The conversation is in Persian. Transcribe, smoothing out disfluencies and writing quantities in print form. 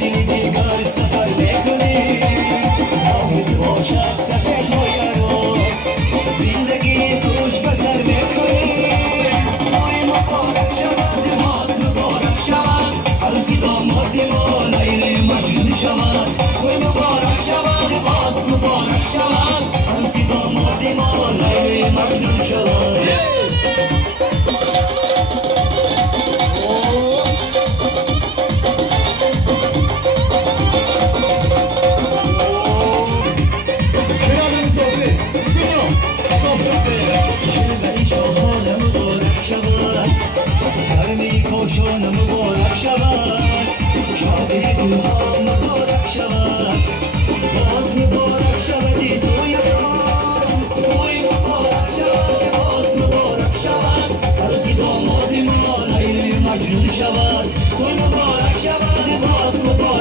منزل دیگر سفر بکنیم آمد باشد سفید های عروس زندگی خوش بسر بکنیم توی مبارک شود باز مبارک شود عروسی داماد ما لیلی مجنون شود توی مبارک شود باز مبارک شود عروسی داماد ما لیلی مجنون شود کوشان مبارک شود شادی دلها مبارک شود باز مبارک شود توی توی مبارک شود باز مبارک شود عروسی داماد ما لیلی مجنون شود توی مبارک شود باز مبارک